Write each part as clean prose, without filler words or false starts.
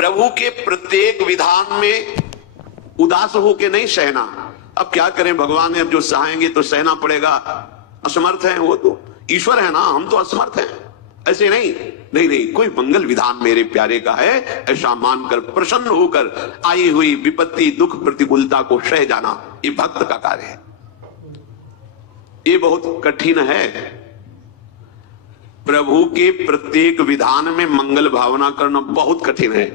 प्रभु के प्रत्येक विधान में उदास होके नहीं सहना। अब क्या करें, भगवान ने अब जो सहाएंगे तो सहना पड़ेगा, असमर्थ हैं वो तो, ईश्वर है ना, हम तो असमर्थ हैं। ऐसे नहीं, नहीं नहीं, कोई मंगल विधान मेरे प्यारे का है, ऐसा मानकर प्रसन्न होकर आई हुई विपत्ति दुख प्रतिकूलता को सह जाना, ये भक्त का कार्य है। ये बहुत कठिन है। प्रभु के प्रत्येक विधान में मंगल भावना करना बहुत कठिन है,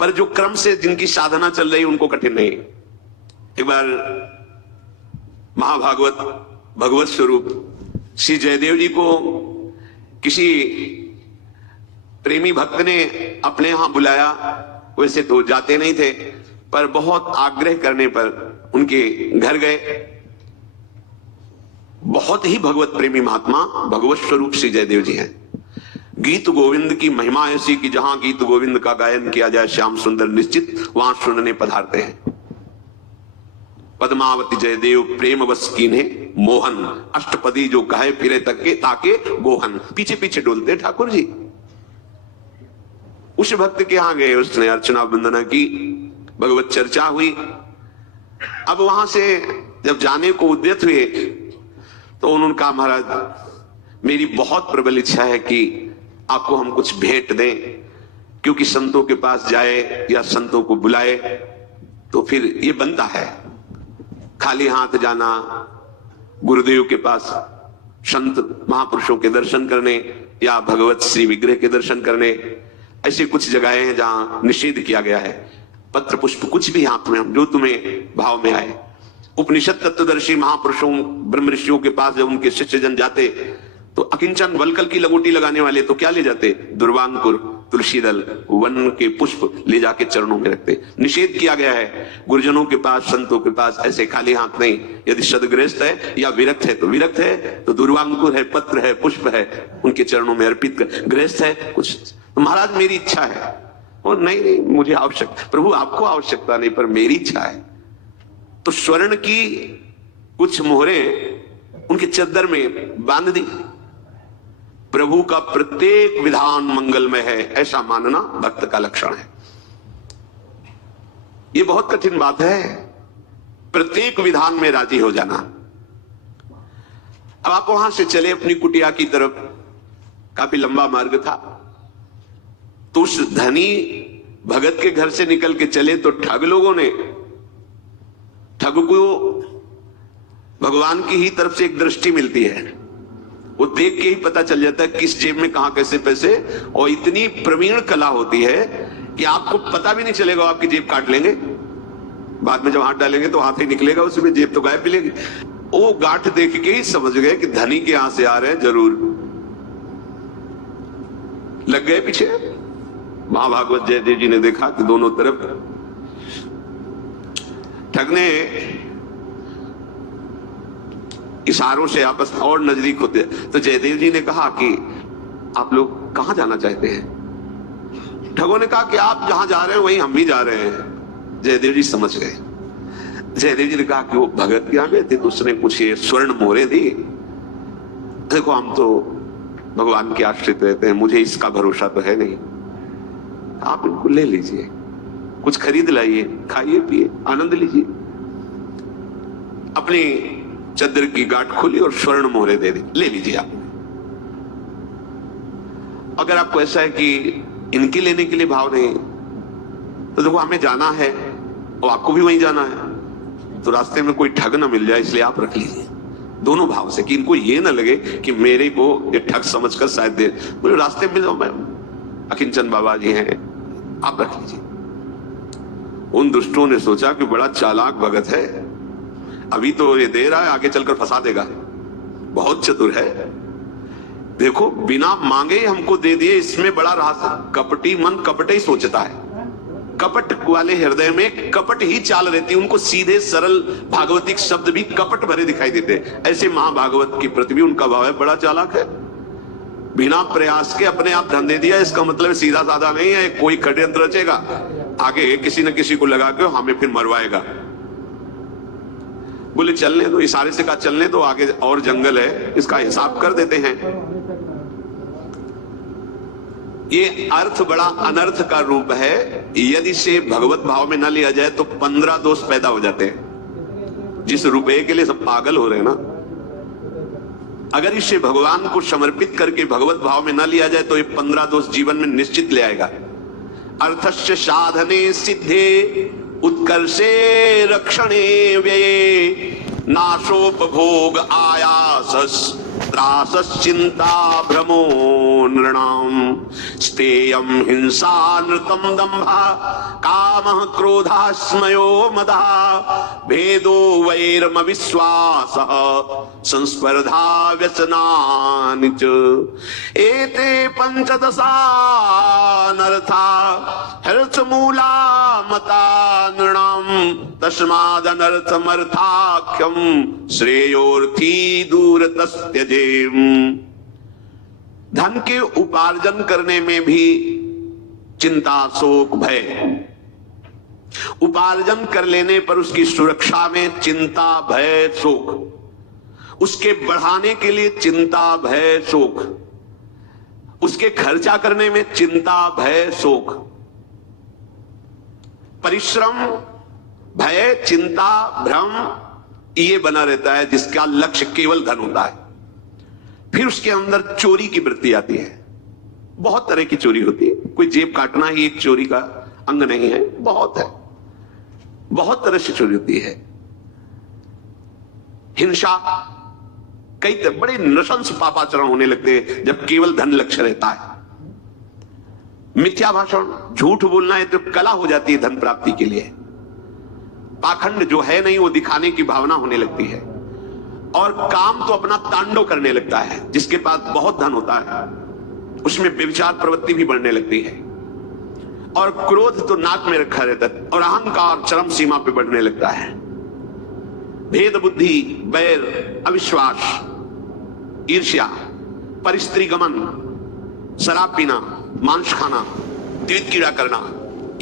पर जो क्रम से जिनकी साधना चल रही उनको कठिन नहीं। एक बार महाभागवत भगवत स्वरूप श्री जयदेव जी को किसी प्रेमी भक्त ने अपने यहां बुलाया। वैसे तो जाते नहीं थे, पर बहुत आग्रह करने पर उनके घर गए। बहुत ही भगवत प्रेमी महात्मा भगवत स्वरूप श्री जयदेव जी हैं। गीत गोविंद की महिमा ऐसी कि जहां गीत गोविंद का गायन किया जाए श्याम सुंदर निश्चित वहां सुनने पधारते हैं। पद्मावती जयदेव प्रेम बस कीन्हे मोहन, अष्टपदी जो कहे फिरे तके ताके गोहन, पीछे पीछे डोलते ठाकुर जी। उस भक्त के यहां गए, उसने अर्चना वंदना की, भगवत चर्चा हुई। अब वहां से जब जाने को उद्यत हुए तो उन्होंने कहा, महाराज मेरी बहुत प्रबल इच्छा है कि आपको हम कुछ भेंट दें, क्योंकि संतों के पास जाए या संतों को बुलाए तो फिर ये बनता है, खाली हाथ जाना, गुरुदेव के पास संत महापुरुषों के दर्शन करने या भगवत श्री विग्रह के दर्शन करने, ऐसी कुछ जगहें हैं जहां निषेध किया गया है। पत्र पुष्प कुछ भी हाथ में, जो तुम्हें भाव में आए। उपनिषद तत्वदर्शी महापुरुषों ब्रह्म ऋषियों के पास जब उनके शिष्य जन जाते तो अकिंचन वलकल की लगोटी लगाने वाले तो क्या ले जाते, दुर्वांकुर, तुलसी दल, वन के पुष्प ले जाके चरणों में रखते। निषेध किया गया है गुरुजनों के पास, संतों के पास ऐसे खाली हाथ नहीं। यदि सदगृहस्थ है या विरक्त है तो विरक्त है तो दुर्वांकुर है, पत्र है, पुष्प है, उनके चरणों में अर्पित कर। गृहस्थ है कुछ तो महाराज मेरी इच्छा है, और नहीं नहीं मुझे आवश्यकता, प्रभु आपको आवश्यकता नहीं पर मेरी इच्छा है। तो स्वर्ण की कुछ मोहरें उनके चद्दर में बांध दी। प्रभु का प्रत्येक विधान मंगलमय है, ऐसा मानना भक्त का लक्षण है। यह बहुत कठिन बात है, प्रत्येक विधान में राजी हो जाना। अब आप वहां से चले अपनी कुटिया की तरफ, काफी लंबा मार्ग था। तो उस धनी भगत के घर से निकल के चले तो ठग लोगों ने, ठग को भगवान की ही तरफ से एक दृष्टि मिलती है, वो देख के ही पता चल जाता है किस जेब में कहां कैसे पैसे, और इतनी प्रवीण कला होती है कि आपको पता भी नहीं चलेगा, आपकी जेब काट लेंगे, बाद में जब हाथ डालेंगे तो हाथ ही निकलेगा उसमें, जेब तो गायब मिलेगी। वो गांठ देख के ही समझ गए कि धनी के यहां से आ रहे हैं, जरूर लग गए पीछे। महाभागवत जयदेव जी ने देखा कि दोनों तरफ ठग ने इशारों से आपस और नजदीक होते। तो जयदेव जी ने कहा कि आप लोग कहां जाना चाहते हैं? ठगों ने कहा कि आप जहां जा रहे हैं वहीं हम भी जा रहे हैं। जयदेव जी समझ गए। जयदेव जी ने कहा कि वो भगत के यहां गए थे तो उसने कुछ ये स्वर्ण मोहरें दी, देखो हम तो भगवान के आश्रित रहते हैं, मुझे इसका भरोसा तो है नहीं, आप इनको ले लीजिए, कुछ खरीद लाइए, खाइए पिए आनंद लीजिए। अपनी चद्दर की गांठ खोली और स्वर्ण मोहरे दे दी, ले लीजिए आप। अगर आपको ऐसा है कि इनके लेने के लिए भाव नहीं तो देखो हमें जाना है और आपको भी वहीं जाना है, तो रास्ते में कोई ठग ना मिल जाए इसलिए आप रख लीजिए, दोनों भाव से, कि इनको ये ना लगे कि मेरे को ये ठग समझकर शायद दे, बोले रास्ते में जाओ, मैं अकिंचन बाबा जी हैं, आप रख लीजिए। उन दुष्टों ने सोचा कि बड़ा चालाक भगत है, अभी तो ये दे रहा है, आगे चलकर फंसा देगा, बहुत चतुर है, देखो बिना मांगे हमको दे दिए, इसमें बड़ा रहस्य। कपटी मन कपट ही सोचता है, कपट वाले हृदय में कपट ही चाल रहती है, उनको सीधे सरल भागवतिक शब्द भी कपट भरे दिखाई देते। ऐसे महाभागवत की प्रति भी उनका भाव है, बड़ा चालाक है, बिना प्रयास के अपने आप धन दे दिया, इसका मतलब सीधा साधा नहीं है, कोई षड्यंत्र रचेगा, आगे किसी न किसी को लगा के हमें फिर मरवाएगा। बोले चलने दो, इशारे से कहा चलने दो, आगे और जंगल है, इसका हिसाब कर देते हैं। ये अर्थ बड़ा अनर्थ का रूप है। यदि इसे भगवत भाव में न लिया जाए तो 15 दोष पैदा हो जाते हैं। जिस रुपए के लिए सब पागल हो रहे हैं ना, अगर इसे भगवान को समर्पित करके भगवत भाव में न लिया जाए तो ये 15 दोष जीवन में निश्चित ले आएगा। अर्थस्य साधने सिद्धे उत्कर्षे रक्षणे व्यये नाशोपभोग आयासस त्रासस चिंता भ्रमो नृणाम स्तेयम हिंसा नृतम दंभा कामः क्रोधः स्मयो मदः भेदो वैरम विश्वासः संस्पर्धा व्यसनानि च एते पंचदशा नरथा हर्षमूला मता नृणाम तस्मादनर्थमर्थाख्यम श्रेयोर्थी दूरतस्त्यजेम। धन के उपार्जन करने में भी चिंता शोक भय, उपार्जन कर लेने पर उसकी सुरक्षा में चिंता भय शोक, उसके बढ़ाने के लिए चिंता भय शोक, उसके खर्चा करने में चिंता भय शोक, परिश्रम भय चिंता भ्रम ये बना रहता है जिसका लक्ष्य केवल धन होता है। फिर उसके अंदर चोरी की वृत्ति आती है। बहुत तरह की चोरी होती है, कोई जेब काटना ही एक चोरी का अंग नहीं है, बहुत है, बहुत तरह से चोरी होती है। हिंसा, कई बड़े नृशंस पापाचरण होने लगते हैं जब केवल धन लक्ष्य रहता है। मिथ्या भाषण, झूठ बोलना है तो कला हो जाती है धन प्राप्ति के लिए। पाखंड जो है नहीं वो दिखाने की भावना होने लगती है। और काम तो अपना तांडव करने लगता है। जिसके पास बहुत धन होता है उसमें व्यभिचार प्रवृत्ति भी बढ़ने लगती है। और क्रोध तो नाक में रखा रहता है और अहंकार चरम सीमा पे बढ़ने लगता है। भेद बुद्धि, बैर, अविश्वास, ईर्ष्या, परिस्त्री गमन, शराब पीना, मांस खाना, तीर्थ कीड़ा करना,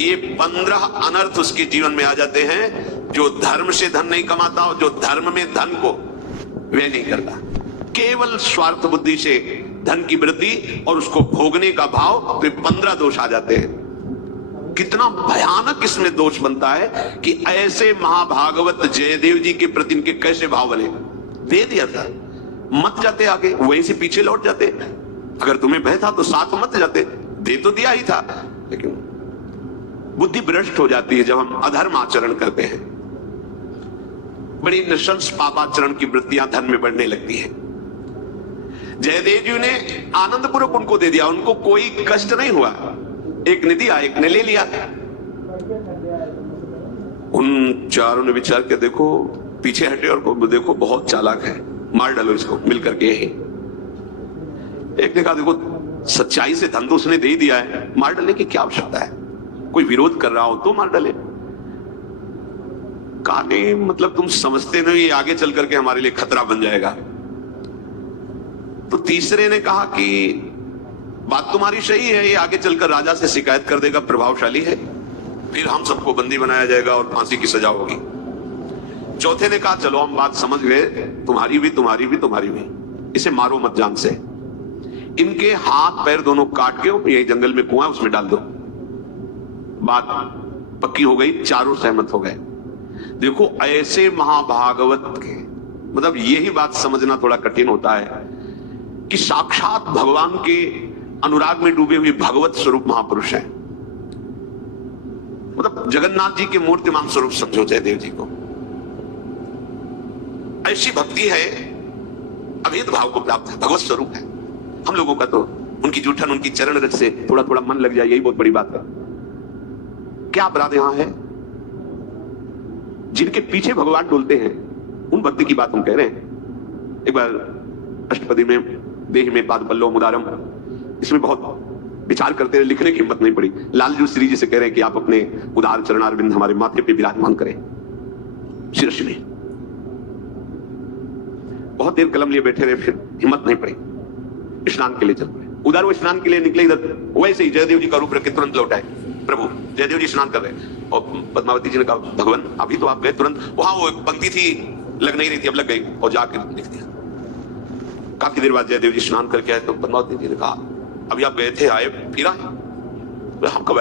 ये 15 अनर्थ उसके जीवन में आ जाते हैं। जो धर्म से धन नहीं कमाता और जो धर्म में धन को व्यय नहीं करता, केवल स्वार्थ बुद्धि से धन की वृद्धि और उसको भोगने का भाव, तो 15 दोष आ जाते हैं। कितना भयानक इसमें दोष बनता है कि ऐसे महाभागवत जयदेव जी के प्रति इनके कैसे भाव बने। दे दिया था, मत जाते आगे, वहीं से पीछे लौट जाते। अगर तुम्हें भय था तो साथ मत जाते, दे तो दिया ही था। लेकिन बुद्धि भ्रष्ट हो जाती है जब हम अधर्म आचरण करते हैं। बड़ी नृशंस पापाचरण की वृत्तियां धन में बढ़ने लगती है। जयदेव जी ने आनंद पूर्वक उनको दे दिया, उनको कोई कष्ट नहीं हुआ। एक ने दिया, एक ने ले लिया। उन चारों ने विचार के देखो, पीछे हटे और देखो बहुत चालाक है, मार डालो इसको मिलकर के। यही एक ने कहा देखो सच्चाई से धन तो उसने दे ही दिया है, मार डालने की क्या आवश्यकता है, कोई विरोध कर रहा हो तो मार डाले। कहा नहीं, मतलब तुम समझते नहीं ये आगे चल करके हमारे लिए खतरा बन जाएगा। तो तीसरे ने कहा कि बात तुम्हारी सही है, ये आगे चलकर राजा से शिकायत कर देगा, प्रभावशाली है, फिर हम सबको बंदी बनाया जाएगा और फांसी की सजा होगी। चौथे ने कहा चलो हम बात समझ गए, तुम्हारी भी तुम्हारी भी तुम्हारी भी, इसे मारो मत जान से। इनके हाथ पैर दोनों काट के यही जंगल में कुआं उसमें डाल दो। बात पक्की हो गई, चारों सहमत हो गए। देखो ऐसे महाभागवत के, मतलब यही बात समझना थोड़ा कठिन होता है कि साक्षात भगवान के अनुराग में डूबे हुए भगवत स्वरूप महापुरुष हैं। मतलब जगन्नाथ जी के मूर्तिमान स्वरूप समझो जयदेव जी को। ऐसी भक्ति है, अभेद भाव को प्राप्त है, भगवत स्वरूप है। हम लोगों का तो उनकी जूठन, उनकी चरण रज से थोड़ा थोड़ा मन लग जाए, यही बहुत बड़ी बात है। क्या अपराध यहां है? जिनके पीछे भगवान डोलते हैं उन भक्ति की बात हम कह रहे हैं। एक बार अष्टपदी में देह में पाद पल्लव मुदारम, इसमें बहुत विचार करते रहे, लिखने की हिम्मत नहीं पड़ी। लालजू श्री जी से कह रहे हैं कि आप अपने उदार चरणारविंद हमारे माथे पे विराजमान करें, शीर्ष में। बहुत देर कलम लिए बैठे रहे, फिर हिम्मत नहीं पड़ी, स्नान के लिए चल पड़े। उधर वो स्नान के लिए निकले, इधर वैसे ही जयदेव जी का रूप रख के तुरंत लौट आए। प्रभु जयदेव जी स्नान कर रहे और पद्मावती जी ने कहा भगवान अभी तो आप गए, तुरंत वहां वो पंक्ति थी लग नहीं रही थी, अब लग गई और जाकर लिख दिया। काफी देर बाद जयदेव जी स्नान करके आए तो पद्मावती जी ने कहा अभी आप गए थे, आए, फिर आए? हम कब